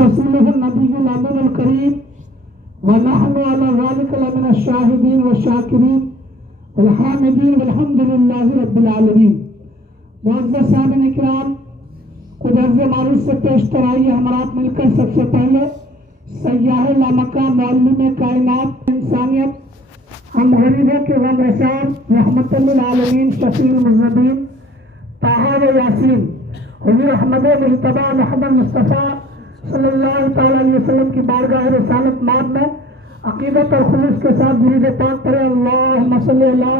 رسوله النبي الأمين الكريم ونحن على ذلك لمن الشاهدين والشاكرين والحامدين والحمد لله رب العالمين. معزز سامعین اکرام، کچھ عرض معروف سے پیش کرائیے ہمارا مل کر سب سے پہلے سیاح لامکان معلم کائنات انسانیت ہم غریبوں کے غم رسان رحمت للعالمین شفیع المذنبین طه و یاسین حضور احمد مجتبی محمد مصطفیٰ صلی اللہ تعالیٰ علیہ وسلم کی بارگاہ رسالت ماب میں عقیدت اور خلوص کے ساتھ درود پاک پڑھے. اللہم صلی اللہ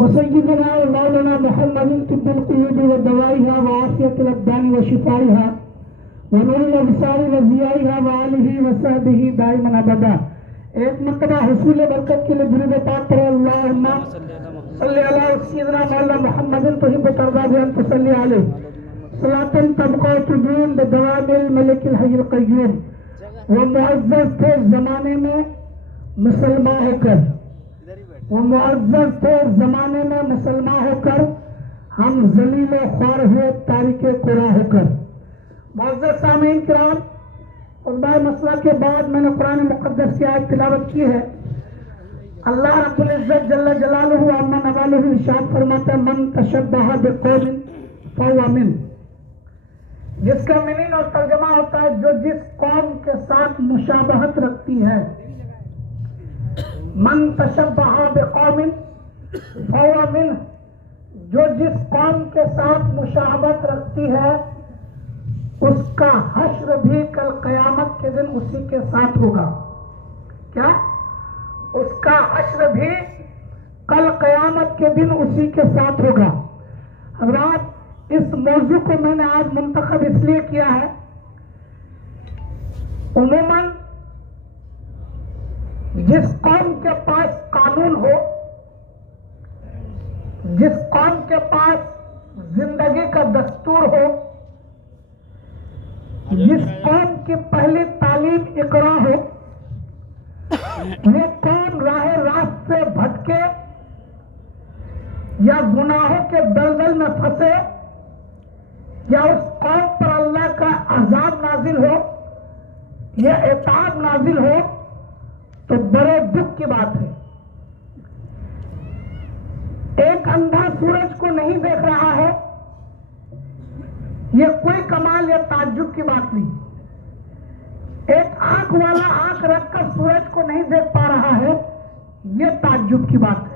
وسیدنا و مولانا محمد طب القلوب و دوائها و عافیت الابدان و شفائها و نور الابصار و ضیائها و آلہ و صحبہ دائما ابدا. ایک مرتبہ حصول برکت کے لیے درود پاک پڑھے. اللہم صلی اللہ سیدنا مولانا محمد تحب ترضا بان تصلی علیہ صلاة تبقى تدوم بدوام الملک الحی القیوم. وہ معزز تھے زمانے میں مسلمان ہو کر، وہ معزز تھے زمانے میں مسلمان ہو کر، ہم ذلیل خوار ہوئے تاریک قرآن ہو کر. معزز سامعین کرام، خطبہ مسئلہ کے بعد میں نے قرآن مقدس کی آیت تلاوت کی ہے. اللہ رب العزت جل جلالہ عما نوالہ ارشاد فرماتا ہے من تشبہ بقوم فہو منہ، جس کا میننگ اور ترجمہ ہوتا ہے جو جس قوم کے ساتھ مشابہت رکھتی ہے. من تشبہ بقوم فہو منہ، جو جس قوم کے ساتھ مشابہت رکھتی ہے اس کا حشر بھی کل قیامت کے دن اسی کے ساتھ ہوگا. کیا؟ اس کا حشر بھی کل قیامت کے دن اسی کے ساتھ ہوگا. حضرات، اس موضوع کو میں نے آج منتخب اس لیے کیا ہے، عموماً جس قوم کے پاس قانون ہو، جس قوم کے پاس زندگی کا دستور ہو، جس قوم کی پہلی تعلیم اقرا ہو، وہ قوم راہ راست سے بھٹکے یا گناہوں کے دلدل میں پھنسے یا اس قوم پر اللہ کا عذاب نازل ہو یا عقاب نازل ہو تو بڑے دکھ کی بات ہے. ایک اندھا سورج کو نہیں دیکھ رہا ہے، یہ کوئی کمال یا تعجب کی بات نہیں. ایک آنکھ والا آنکھ رکھ کر سورج کو نہیں دیکھ پا رہا ہے، یہ تعجب کی بات ہے.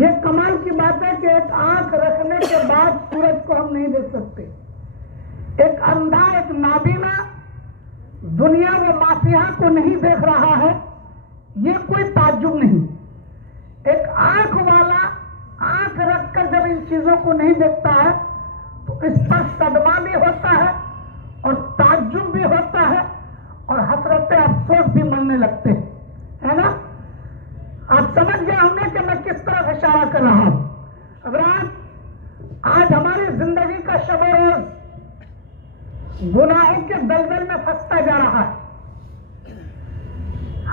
یہ کمال کی بات ہے کہ ایک آنکھ رکھنے کے بعد سورج کو ہم نہیں دیکھ سکتے. ایک اندھا، ایک نابینا دنیا و مافیہ کو نہیں دیکھ رہا ہے، یہ کوئی تعجب نہیں. ایک آنکھ والا آنکھ رکھ کر جب ان چیزوں کو نہیں دیکھتا ہے تو اس پر صدمہ بھی ہوتا ہے اور تعجب بھی ہوتا ہے اور حسرت افسوس بھی مننے لگتے ہیں، ہے نا؟ آپ سمجھ گئے ہم نے کہ میں کس طرف اشارہ کر رہا ہوں. حضرات، آج ہماری زندگی کا شب و روز گناہوں کے دلدل میں پھنستا جا رہا ہے.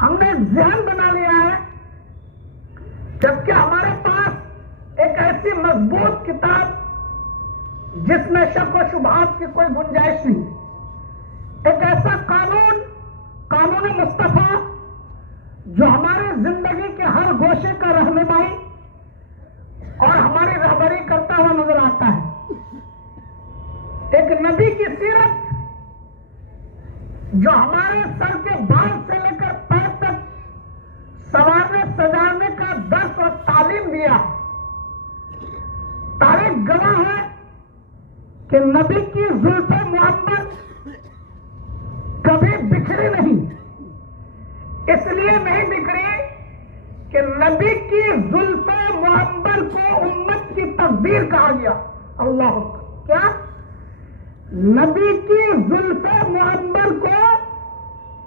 ہم نے ذہن بنا لیا ہے جبکہ ہمارے پاس ایک ایسی مضبوط کتاب جس میں شک و شبہات کی کوئی گنجائش نہیں، ایک ایسا قانون مصطفیٰ جو ہماری زندگی کے ہر گوشے کا رہنمائی اور ہماری رہبری کرتا ہوا نظر آتا ہے. ایک نبی کی سیرت جو ہمارے سر کے بال سے لے کر پیر تک سنوارنے سجانے کا درس اور تعلیم دیا. تاریخ گواہ ہے کہ نبی کی زلف معبر کبھی بکھری نہیں. اس لیے نہیں بکھری کہ نبی کی زلف معبر کو امت کی تقدیر کہا گیا. اللہ اکبر! کیا؟ نبی کی زلف معبر کو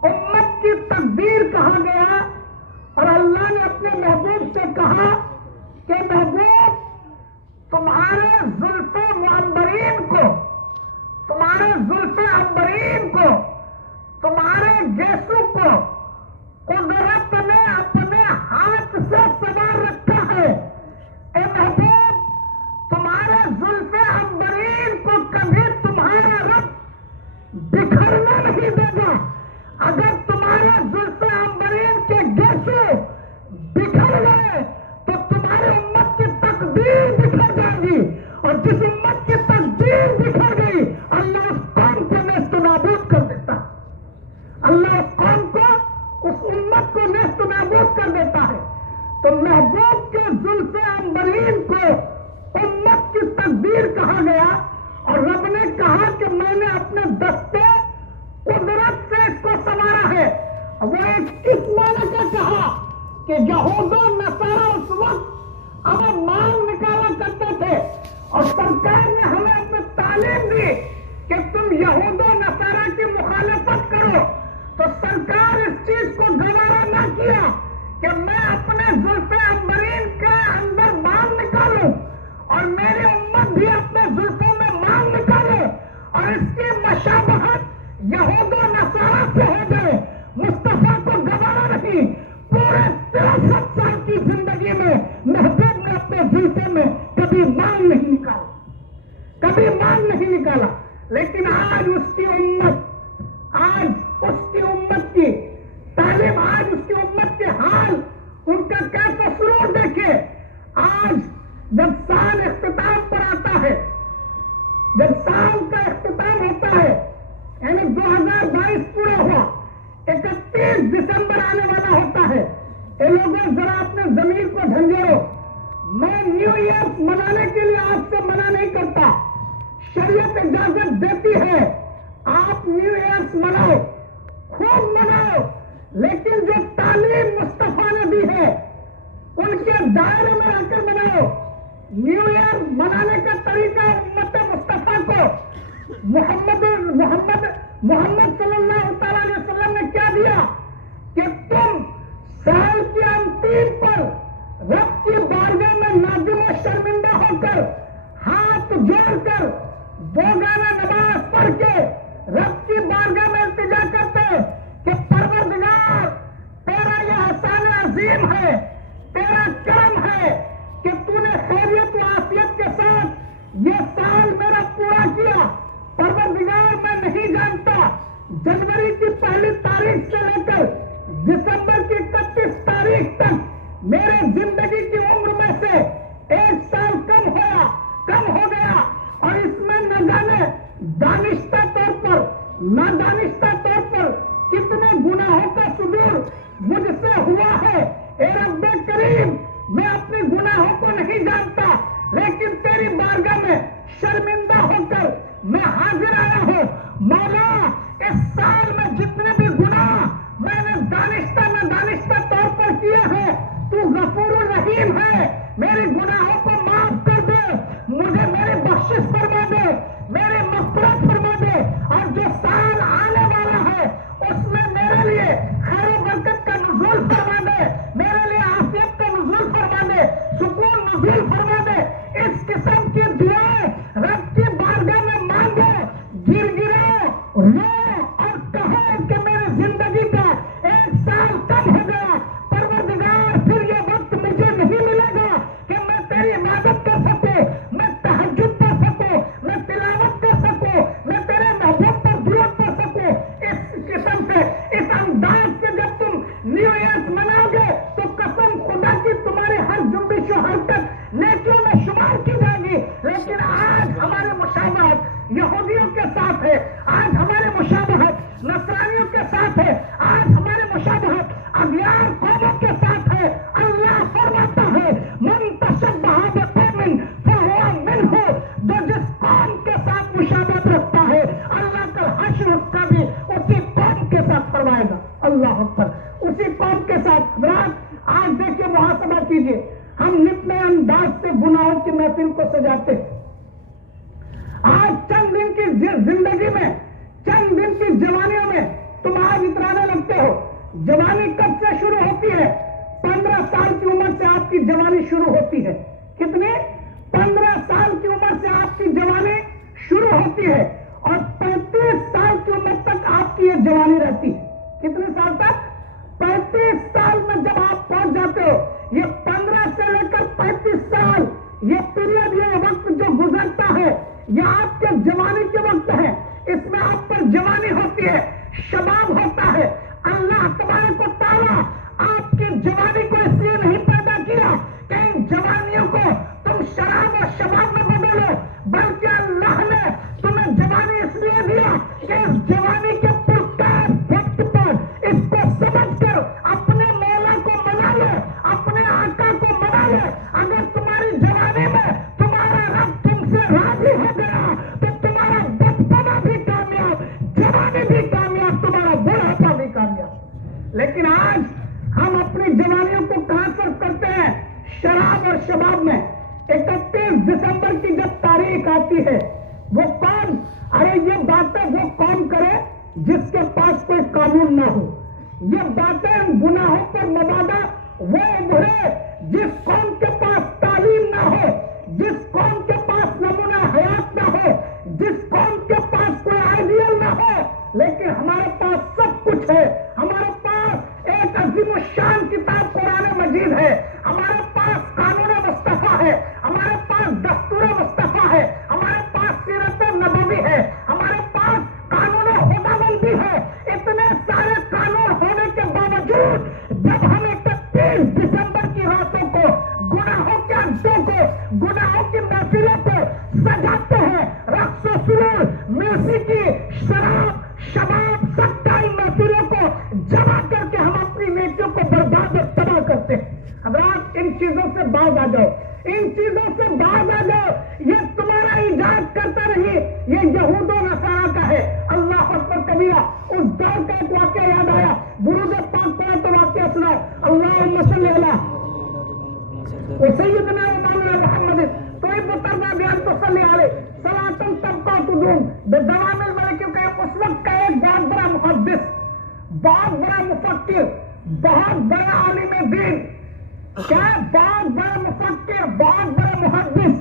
امت کی تقدیر کہا گیا اور اللہ نے اپنے محبوب سے کہا کہ محبوب، تمہارے زلف معبرین کو، تمہارے زلف عنبرین کو، تمہارے گیسو کو قدرت نے اپنے ہاتھ سے سنوار رکھا ہے. اے محبوب، تمہارے زلف عنبرین کو کبھی تمہارا رب اگر تمہارے زلف عنبرین کے گیسو بکھر گئے تو تمہاری امت کی تقدیر بکھر جائے گی، اور جس امت کی تقدیر بکھر گئی اللہ اس قوم کو نیست و نابود کر دیتا ہے، اللہ اس قوم کو، اس امت کو نیست و نابود کر دیتا ہے۔ تو محبوب کے زلف عنبرین کو امت کی تقدیر کہا گیا، اور رب نے کہا کہ میں نے اپنے دستے قدرت سے اس کو سنوارا ہے۔ وہ اس معنی کا کہا کہ یہود و نصارہ اس وقت ہمیں مال نکالا کرتے تھے، اور سرکار نے ہمیں اپنے تعلیم دی کہ تم یہود و نصارہ کی مخالفت کرو، تو سرکار اس چیز کو گوارا نہ کیا کہ میں اپنے زلف عنبرین کے اندر مال نکالوں اور میری امت بھی اپنے زلفوں میں مال نکالے اور اس کی مشابہت یہود و نصارہ سے ہو جائے۔ مصطفیٰ کو گوارا نہیں، پورے 63 سال کی زندگی میں محبوب نے اپنے زلفوں میں کبھی مال نہیں نکالا، کبھی مال نہیں نکالا۔ لیکن آج اس کی امت، آج اس کی امت کی تعلیم، آج اس کی امت کے حال، ان کا کیف و سرور دیکھے۔ آج جب سال اختتام پر آتا ہے، جب سال کا اختتام ہوتا ہے، یعنی 2022 پورا ہوا، 31 دسمبر آنے والا ہوتا ہے، اے لوگوں ذرا اپنے ضمیر کو جھنجھوڑو۔ میں نیو ایئر منانے کے لیے آپ سے منع نہیں کرتا، شریعت اجازت دیتی ہے، آپ نیو ایئر مناؤ، خوب مناؤ، لیکن جو تعلیم مصطفیٰ نے دی ہے ان کے دائرے میں رہ کر مناؤ۔ نیو ایئر منانے کا طریقہ امت مصطفیٰ کو محمد صلی اللہ تعالی علیہ وسلم نے کیا دیا کہ تم سال کے انتیم پر رب کی بارگاہ میں نادم و شرمندہ ہو کر ہاتھ جوڑ کر دو گانا نماز پڑھ کے رب کی بارگاہ میں التجا کرتے کہ پروردگار تیرا یہ احسان عظیم ہے، تیرا کرم ہے کہ تو نے خیریت و عافیت کے ساتھ یہ سال میرا پورا کیا۔ پروردگار میں نہیں جانتا جنوری کی پہلی تاریخ سے لے کر دسمبر کی 31 تاریخ تک میرے زندگی کی عمر میں سے 1 سال کم ہو گیا، اور اس میں نہ جانے دانشتہ طور پر نادانشتہ طور پر کتنے گناہوں کا صدور مجھ سے ہوا ہے۔ اے رب کریم، میں اپنے گناہوں کو نہیں جانتا، لیکن تیری بارگاہ میں شرمندہ ہو کر میں حاضر آیا ہوں۔ مولا، اس سال میں جتنے بھی گناہ میں نے دانشتہ نادانشتہ طور پر کیے ہیں، تو غفور الرحیم ہے، میرے گناہوں کو معاف کر دے، مجھے میری بخشش فرما دے، میری مغفرت فرما دے، اور جو سال آنے والا ہے اس میں میرے لیے خیر و برکت کا نزول فرما دے، میرے لیے عافیت کا نزول فرما دے، سکون نزول فرما دے۔ اس قسم کی دعائیں رب کی بارگاہ میں مانگو، گر گرو، رو اور کہو کہ میری زندگی کا 1 سال کم ہو گیا، پروردگار پھر یہ وقت مجھے نہیں ملے گا کہ میں تیری عبادت کر سکوں، میں تہجد پڑھ سکوں، میں تلاوت کر سکوں، میں تیرے محبوب پر درود پڑھ سکوں۔ اس قسم سے، اس انداز سے جب تم نیو ایئر مناؤ گے تو قسم خدا کی تمہاری ہر جنبش و حرکت نیکیوں میں شمار کی جائے گی۔ لیکن آج ہماری مشابہت یہودیوں کے ساتھ ہے، آج ہماری مشابہت نصرانیوں کے ساتھ ہے، آج ہماری مشابہت اغیار قوموں کے ساتھ ہے۔ اللہ فرماتا ہے من تشبہ بقوم فہو منہ، جو جس قوم کے ساتھ مشابہت رکھتا ہے اللہ کا حشر اس کا بھی اسی قوم کے ساتھ فرمائے گا۔ اللہ اکبر، اسی قوم کے ساتھ۔ حضرات آج دیکھیے، محاسبہ کیجیے، ہم نت نئے انداز سے گناہوں کی محفل کو سجاتے ہیں۔ آج چند دن کی زندگی میں، چند دن کی جوانیوں میں تم آج اترانے لگتے ہو۔ جوانی کب سے شروع ہوتی ہے؟ 15 سال کی عمر سے آپ کی جوانی شروع ہوتی ہے۔ کتنی؟ 15 سال کی عمر سے آپ کی جوانی شروع ہوتی ہے، اور 35 سال کی عمر تک آپ کی یہ جوانی رہتی ہے۔ کتنے سال تک؟ 35 سال میں جب آپ پہنچ جاتے ہو، یہ 15 سے لے کر 35 سال، یہ پیریڈ، یہ وقت جو گزرتا ہے، یہ آپ کے جوانی کے وقت ہے۔ اس میں آپ پر جوانی ہوتی ہے، شباب ہوتا ہے. اللہ تبارک و تعالیٰ آپ کی جوانی کو اس لیے نہیں پیدا کیا کہ ان جوانیوں کو تم شراب اور شباب میں بدلو، بلکہ اللہ نے تمہیں جوانی اس لیے دیا کہ اس جوانی کے پرکار وقت پر اس کو سمجھ کر اپنے مولا کو منا لو، اپنے آقا کو منا لو. اگر تمہاری جوانی میں تمہارا رب تم سے راضی ہو گیا تو تمہارا بچپنا بھی کامیاب، جوانی بھی کامیاب، تمہارا بڑھاپا بھی کامیاب. لیکن آج ہم اپنی جوانیوں کو کہاں صرف کرتے ہیں؟ شراب اور شباب میں. 31 دسمبر کی جب تاریخ آتی ہے، وہ کون، ارے یہ باتیں وہ کون کرے جس کے پاس کوئی قانون نہ ہو. یہ باتیں گناہوں پر مبادہ وہ ابھرے جس قوم کے پاس تعلیم نہ ہو، جس قوم کے پاس نمونہ حیات نہ ہو، جس قوم کے پاس کوئی آئیڈیل نہ ہو. لیکن ہمارے پاس سب کچھ ہے. ہمارے پاس ایک عظیم الشان کتاب قرآن مجید ہے، ہمارے پاس قانون مصطفیٰ ہے، ہمارے پاس دستور مصطفیٰ ہے، ہمارے پاس سیرت نبوی ہے، ہمارے پاس قانون خداوندی ہے. اتنے سارے قانون ہونے کے باوجود جب ہم 31 دسمبر کی راتوں کو گناہوں کے اڈوں کو، گناہوں کی محفلوں کو سجاتے ہیں، رقص و سرور، موسیقی، شراب، شباب، سکہ، ان محفلوں کو جمع کر کے ہم اپنی نیکیوں کو برباد اور تباہ کرتے ہیں. حضرات ان چیزوں سے باز آ جاؤ، ان چیزوں سے باز آ جاؤ. یہ تمہارا ایجاد کرتا نہیں، یہ یہود و نصارہ کا ہے. اللہ اکبر کبیرہ. اس دور کا ایک واقعہ یاد آیا، درود پاک پڑھا تو واقعہ سناؤ. اللہم صلی علی سیدنا مولانا محمد کوئی بطرنا بیان تو صلی علیہ صلاتن تبقى تدوم بدوام الملک. کیونکہ اس وقت کا ایک بہت بڑا محدث، بہت بڑا مفکر، بہت بڑا عالم دین، کیا بہت بڑا مفکر، بہت بڑا محدث،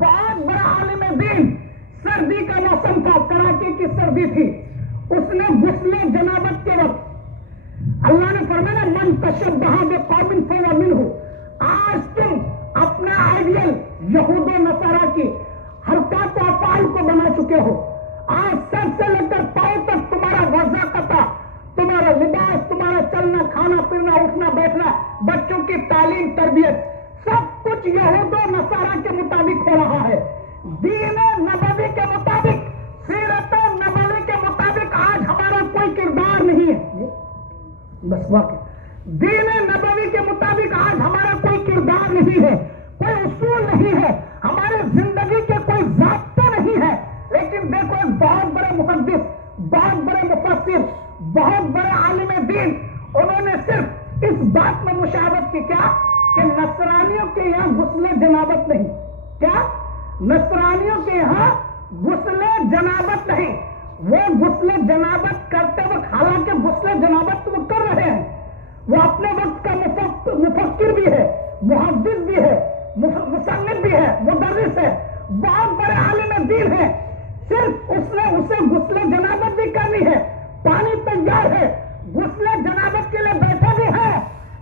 بہت بڑا عالم دین. سردی کا موسم تھا، کراچی کی سردی تھی. اس نے غسل جنابت کے وقت اللہ نے فرمایا من تشبہ بقوم فہو منہ. آج تم اپنا آئیڈیل یہود و نصارہ کی حرکات و افعال کو بنا چکے ہو. آج سر سے لے کر پاؤں تک تمہارا وضاقتہ، تمہارا لباس، تمہارا چلنا، کھانا پینا، اٹھنا بیٹھنا، بچوں کی تعلیم تربیت، سب کچھ یہود و نصارہ کے مطابق ہو رہا ہے. دین نبوی کے مطابق، سیرت نبوی کے مطابق آج ہمارا کوئی کردار نہیں ہے. بس واقع دین نبوی کے مطابق آج ہمارا کوئی کردار نہیں ہے، کوئی اصول نہیں ہے، ہمارے زندگی کے کوئی ضابطے نہیں ہے. لیکن دیکھو ایک بہت بڑے محدث، بہت بڑے مفسر، بہت بڑے عالم دین، انہوں نے صرف اس بات میں مشاورت کی کیا کہ نصرانیوں کے یہاں غسل جنابت نہیں. کیا؟ نصرانیوں کے یہاں غسل جنابت نہیں. وہ غسل جنابت کرتے وقت، حالانکہ غسل جنابت وہ کر رہے ہیں، وہ اپنے وقت کا مفکر بھی ہے، محدث بھی ہے، مصنف بھی ہے، مدرس ہے، بہت بڑے عالم دین ہے. صرف اس نے اسے غسل جنابت بھی کرنی ہے، پانی تیار ہے، غسل جنابت کے لیے بیٹھا بھی ہے.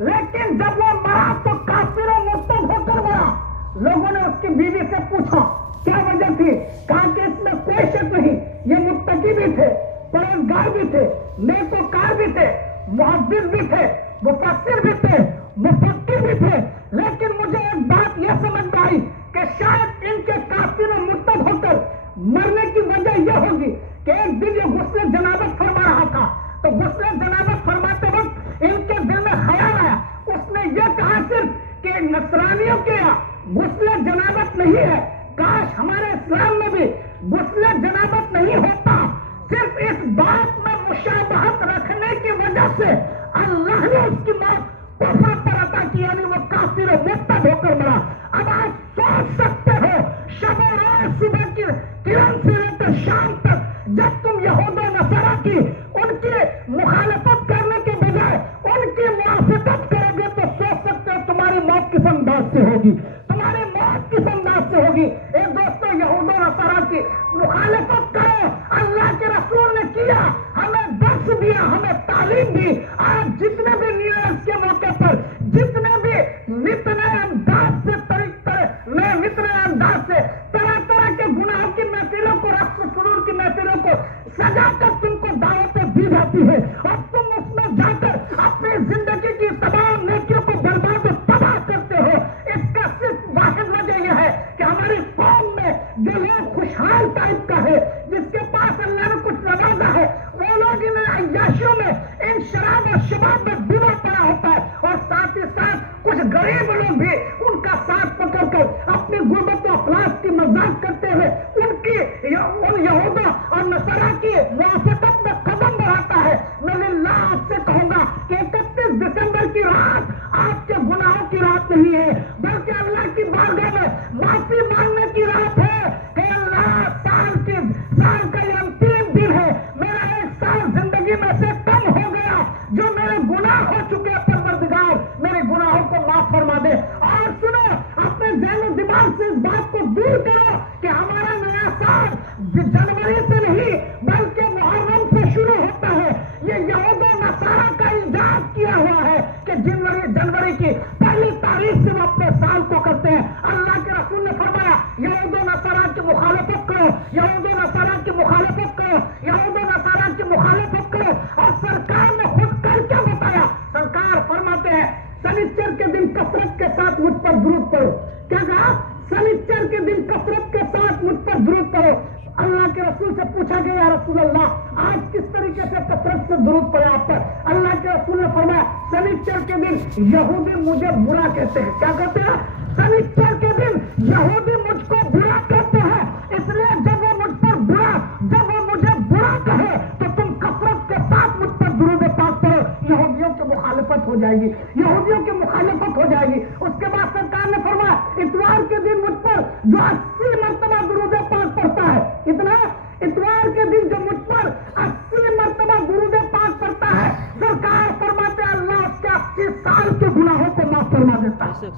لیکن جب وہ مرا تو کافر و مرتد ہو کر مرا. لوگوں نے اس کی بیوی سے پوچھا کیا وجہ تھی، کہا کہ اس میں کوئی شک نہیں، یہ متقی بھی تھے، پرہیزگار بھی تھے، نیکوکار بھی تھے، محدث بھی تھے، مفسر بھی تھے، مفکر بھی تھے. لیکن مجھے ایک بات یہ سمجھ میں آئی کہ شاید ان کے کافر و مرتد ہو کر مرنے کی وجہ یہ ہوگی کہ ایک دن یہ غسل جنابت فرما رہا تھا، تو غسل جنابت فرماتے وقت ان کے دل میں خیال آیا. اس نے یہ کہا صرف کہ نصرانیوں کے یہاں غسل جنابت نہیں ہے، کاش ہمارے اسلام میں بھی غسل جنابت نہیں ہوتا. صرف اس بات میں مشابہت رکھنے کی وجہ سے اللہ نے اس کی موت کفر پر عطا کی، یعنی وہ کافر و مرتد ہو کر مرا. اب آپ سوچ سکتے ہو شب و روز صبح کی کرن سے لے کر شام تک جب تم یہود و نصارہ کی ان کی مخالفت کرنے کے بجائے ان کی موافقت کرو گے تو سوچ سکتے ہو تمہاری موت کس انداز سے ہوگی، تمہاری موت کس انداز سے ہوگی. ایک دوستو یہود و نصارہ کی مخالفت کرو. اللہ کے رسول نے کیا، ہمیں درس دیا، ہمیں تعلیم دی. آج جتنے بھی نیوز کے موقع پر جتنے بھی نت نئے انداز سے طرح طرح کے گناہوں کی محفلوں کو، رقص سرور کی محفلوں کو سجا کر تم کو دعوت دی جاتی جاتی ہے اور تم اس میں جا کر اپنی زندگی کی تمام نیکیوں کو برباد و تباہ کرتے ہو. اس کا صرف واحد وجہ یہ ہے کہ ہماری قوم میں جو لوگ خوشحال ٹائپ کا ہے، جس کے پاس اللہ نے کچھ نوازا ہے، وہ لوگ ان عیاشیوں میں، ان شراب اور شباب میں ڈوبا پڑا ہوتا ہے، اور ساتھ ہی ساتھ کچھ غریب لوگ بھی ان کا ساتھ پکڑ کر اپنی غربت و افلاس کی مذاق کرتے ہوئے ان یہودا اور نصارا کی موافقت میں قدم بڑھاتا ہے. میں اللہ آپ سے کہوں گا کہ 31 دسمبر کی رات آپ کے گناہوں کی رات نہیں ہے، بلکہ اللہ کی بارگاہ میں معافی مانگنے کی رات ہے کہ اللہ سال کا یہ انتم دن ہے، میرا ایک سال زندگی میں سے کم ہو گیا، جو میرے گناہ ہو چکے، پروردگار میرے گناہوں کو معاف فرما دے. اور سنو، اپنے ذہن و دماغ سے اس بات کو دور کرو کہ ہمارا نیا سال جنوری سے نہیں بلکہ محرم سے شروع ہوتا ہے. یہ یہود و نصارا کا ایجاد کیا ہوا ہے کہ جنوری کی پہلی تاریخ سے وہ اپنے سال کو کرتے ہیں. اللہ کے رسول نے فرمایا یہود و نصارا کی مخالفت کرو، یہود و نصارا کی مخالفت کرو، یہود و نصارا کی مخالفت کرو. اور سرکار نے خود کر کے بتایا. سرکار فرماتے ہیں سنیچر کے دن کثرت کے ساتھ مجھ پر درود پڑھو. کیا کہا؟ سنیچر کے دن کثرت کے ساتھ مجھ پر درود پڑھو. اللہ کے رسول سے پوچھا گیا یا رسول اللہ آج کس طریقے سے کثرت سے درود پڑے آپ پر؟ اللہ کے رسول نے فرمایا سنیچر کے دن یہودی مجھے برا کہتے ہیں. کیا کہتے ہیں؟ سنیچر کے دن یہودی مجھ کو برا کہتے ہیں، اس لیے جب وہ مجھے برا کہے تو تم کثرت کے ساتھ مجھ پر درود پاک پڑھو. یہودیوں کی مخالفت ہو جائے گی، یہودیوں کی مخالفت ہو جائے گی. اس کے بعد سرکار نے فرمایا اتوار کے دن مجھ پر جو 80 مرتبہ درود پاک پڑھتا ہے، اتنا اتوار کے دن جو مجھ پر 80 مرتبہ درود پاک پڑھتا ہے، سرکار فرماتے ہیں اللہ اس کے 80 سال کے گناہوں کو معاف فرما دیتا ہے.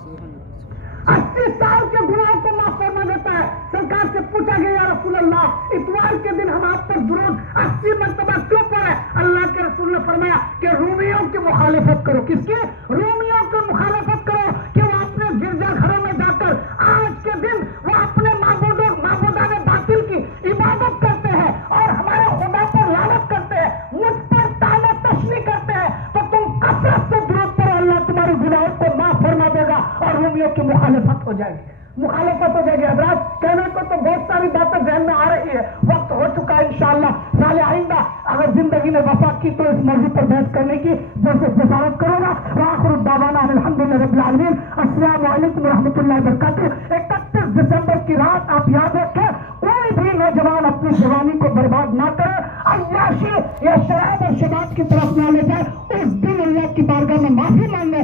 80 سال کے گناہوں کو معاف فرما دیتا ہے. سرکار سے پوچھا گیا یا رسول اللہ اتوار کے دن ہم آپ پر درود 80 مرتبہ کیوں پڑھے؟ اللہ کے رسول نے فرمایا کہ رومیوں کی مخالفت کرو. کس کی؟ رومیوں کی مخالفت کرو کہ وہ اپنے گرجا گھروں میں جا کر آج کے دن وہ اپنے معبودان باطل کی عبادت کرتے ہیں اور ہمارے خدا پر لعنت کرتے ہیں، مجھ پر طعنہ تشنیع کرتے ہیں. تو تم کثرت سے درود پڑھو، اللہ تمہارے گناہوں کو معاف فرما دے گا اور رومیوں کی مخالفت ہو جائے گی. مخالفت ہو جائے گی. حضرات کہنے کو تو بہت ساری باتیں ذہن میں آ رہی ہے، وقت ہو چکا ہے. انشاءاللہ سال آئندہ اگر زندگی نے وفا کی تو اس موضوع پر بحث کرنے کی جیسے سفارت کروں گا. وآخر دعوانا الحمدللہ رب العالمین. السلام علیکم ورحمۃ اللہ وبرکاتہ. 31 دسمبر کی رات آپ یاد رکھیں، کوئی بھی نوجوان اپنی جوانی کو برباد نہ کرے، عیاشی یا شراب اور شباب کی طرف نہ لے جائے. اس دن اللہ کی بارگاہ میں معافی مانگے